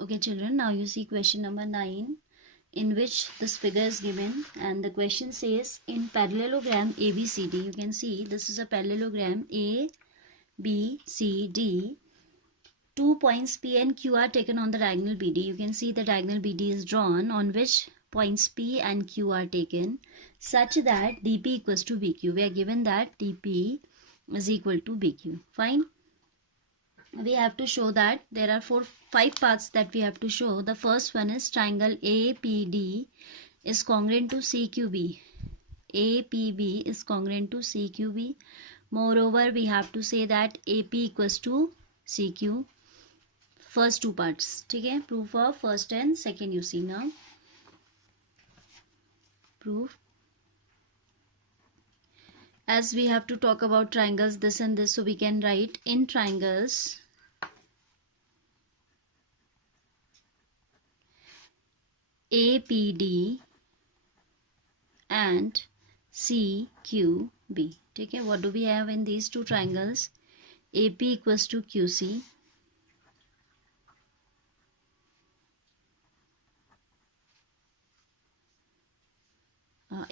Okay children, now you see question number 9 in which this figure is given, and the question says in parallelogram ABCD, you can see this is a parallelogram ABCD. 2 points P and Q are taken on the diagonal BD. You can see the diagonal BD is drawn on which points P and Q are taken such that DP equals to BQ. We are given that DP is equal to BQ. Fine. We have to show that there are 5 parts that we have to show. The first one is triangle APD is congruent to CQB. APB is congruent to CQB. Moreover, we have to say that AP equals to CQ. First 2 parts. Okay, proof of first and second you see now. Proof. As we have to talk about triangles this and this, so we can write in triangles APD and CQB. Okay, what do we have in these 2 triangles? AP equals to QC.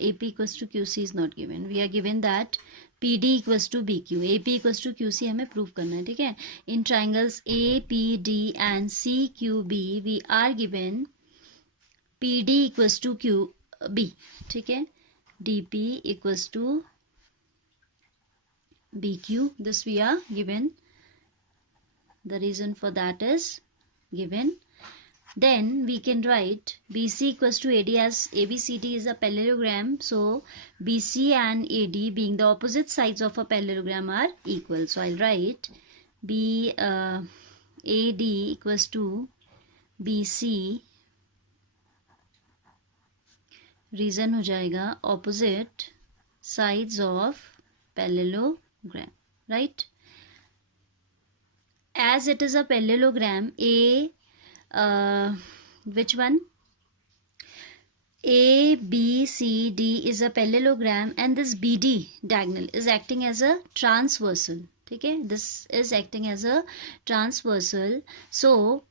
AP equals to QC is not given. We are given that PD equals to BQ. AP equals to QC हमें prove करना है, ठीक है? In triangles APD and CQB, we are given PD equals to QB, ठीक है? DP equals to BQ. This we are given. The reason for that is given. Then we can write BC equals to AD as ABCD is a parallelogram. So BC and AD being the opposite sides of a parallelogram are equal. So I'll write AD equals to BC. Reason हो जाएगा opposite sides of parallelogram, right? As it is a parallelogram, which one? ABCD is a parallelogram and this BD diagonal is acting as a transversal. Okay, this is acting as a transversal. So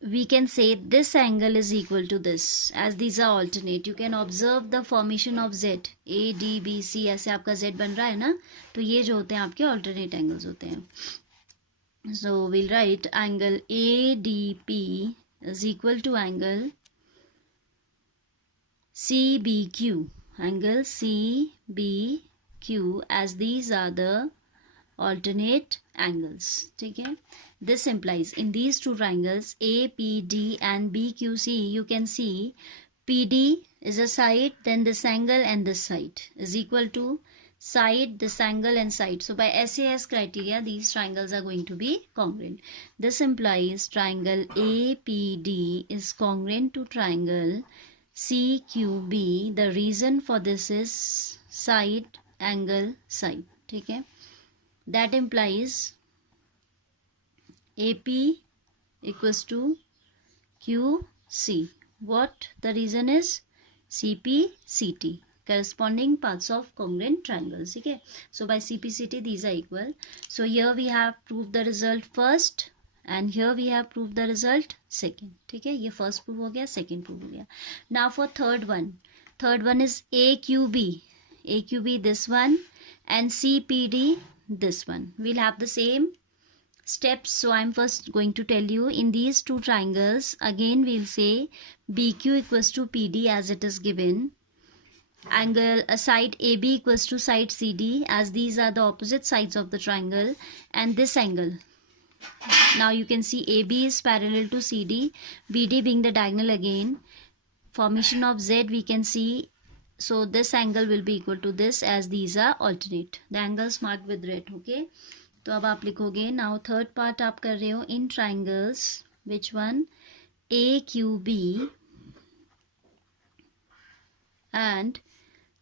we can say this angle is equal to this as these are alternate. You can observe the formation of Z. A, D, B, C ऐसे आपका Z बन रहा है ना, तो ये जो होते हैं आपके alternate angles होते हैं. So we'll write angle ADP is equal to angle CBQ. Angle CBQ as these are the alternate angles. Okay? This implies in these 2 triangles APD and BQC, you can see PD is a side, then this angle and this side is equal to side, this angle and side. So by SAS criteria, these triangles are going to be congruent. This implies triangle APD is congruent to triangle CQB. The reason for this is side, angle, side. Okay? That implies AP equals to QC. What the reason is? CP, CT. Corresponding parts of congruent triangles. Okay? So by CP/CT these are equal. So here we have proved the result first and here we have proved the result second. Okay? ये first proof हो गया, second proof हो गया. Now for third one. Third one is AQB. AQB this one and CPD this one. We'll have the same steps. So I'm first going to tell you in these 2 triangles. Again we'll say BQ equals to PD as it is given. Angle side AB equals to side CD as these are the opposite sides of the triangle, and this angle. Now you can see AB is parallel to CD, BD being the diagonal again. Formation of Z we can see. So this angle will be equal to this as these are alternate. The angles marked with red. Okay. तो अब आप लिखोगे. Now third part आप कर रहे हो in triangles. Which one? AQB and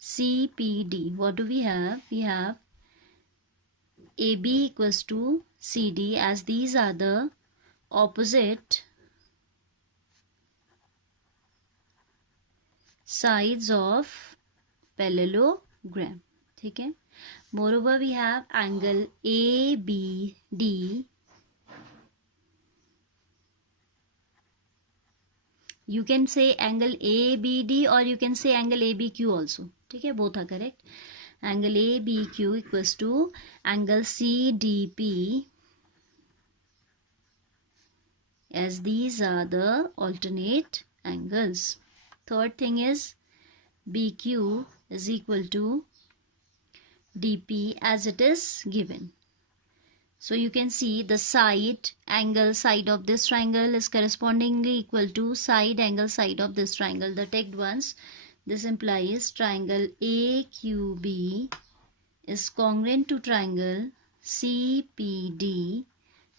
CPD. What do we have? We have AB equals to CD as these are the opposite sides of parallelogram. ठीक है? Moreover, we have angle ABD You can say angle ABD or you can say angle ABQ also. ठीक है, both are correct. Angle ABQ equals to angle CDP, as these are the alternate angles. Third thing is BQ is equal to DP as it is given. So you can see the side angle side of this triangle is correspondingly equal to side angle side of this triangle, the ticked ones. This implies triangle AQB is congruent to triangle CPD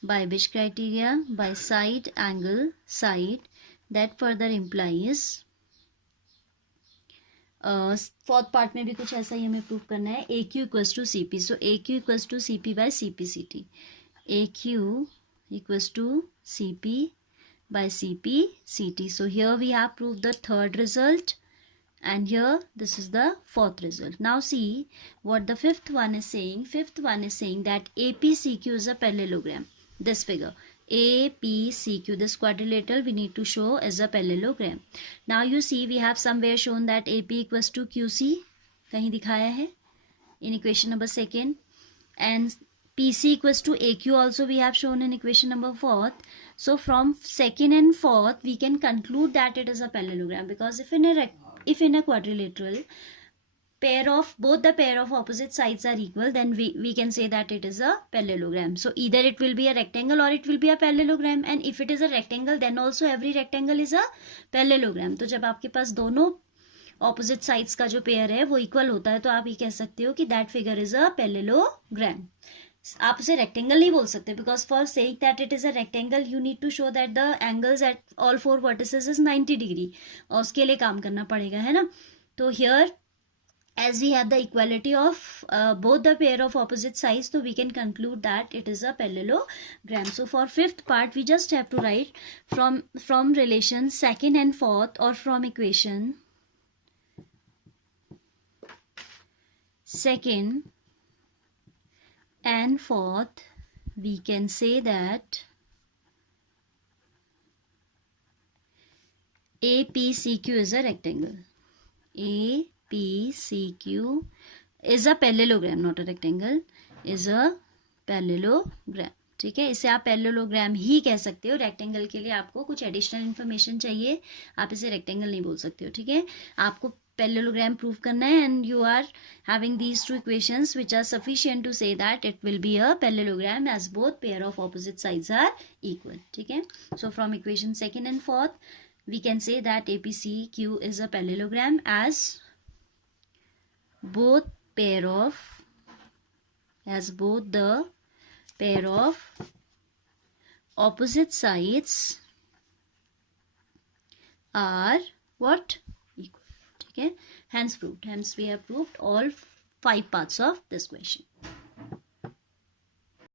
by which criteria? By side angle side. That further implies fourth part में भी कुछ ऐसा ही हमें prove करना है. A Q equals to C P. So A Q equals to C P by C P C T. A Q equals to C P by CP CT. So here we have proved the third result, and here this is the fourth result. Now see what the fifth one is saying. Fifth one is saying that APCQ is a parallelogram. This figure APCQ, this quadrilateral we need to show as a parallelogram. Now you see we have somewhere shown that AP equals to QC. कहीं दिखाया है in equation number second, and PC equals to AQ also we have shown in equation number fourth. So from second and fourth we can conclude that it is a parallelogram, because if in a quadrilateral both the pair of opposite sides are equal, then we can say that it is a parallelogram. So either it will be a rectangle or it will be a parallelogram, and if it is a rectangle then also every rectangle is a parallelogram. तो जब आपके पास दोनों opposite sides का जो pair है वो equal होता है तो आप ये कह सकते हो कि that figure is a parallelogram. आप उसे रेक्टेंगल नहीं बोल सकते, because for saying that it is a rectangle you need to show that the angles at all four vertices is 90 degree, और उसके लिए काम करना पड़ेगा, है ना. तो here as we have the equality of both the pair of opposite sides, so we can conclude that it is a parallelogram. So for fifth part we just have to write from relation second and fourth, or from equation second and fourth, we can say that APCQ is a rectangle. APCQ is a parallelogram, not a rectangle, is a parallelogram. ठीक है, इसे आप parallelogram ही कह सकते हो. Rectangle के लिए आपको कुछ एडिशनल इन्फॉर्मेशन चाहिए, आप इसे रेक्टेंगल नहीं बोल सकते हो. ठीक है, आपको parallelogram proof करना है, and you are having these two equations which are sufficient to say that it will be a parallelogram as both pair of opposite sides are equal. ठीक है, so from equation second and fourth we can say that APCQ is a parallelogram as both the pair of opposite sides are what? Equal. Okay, hence we have proved all 5 parts of this question.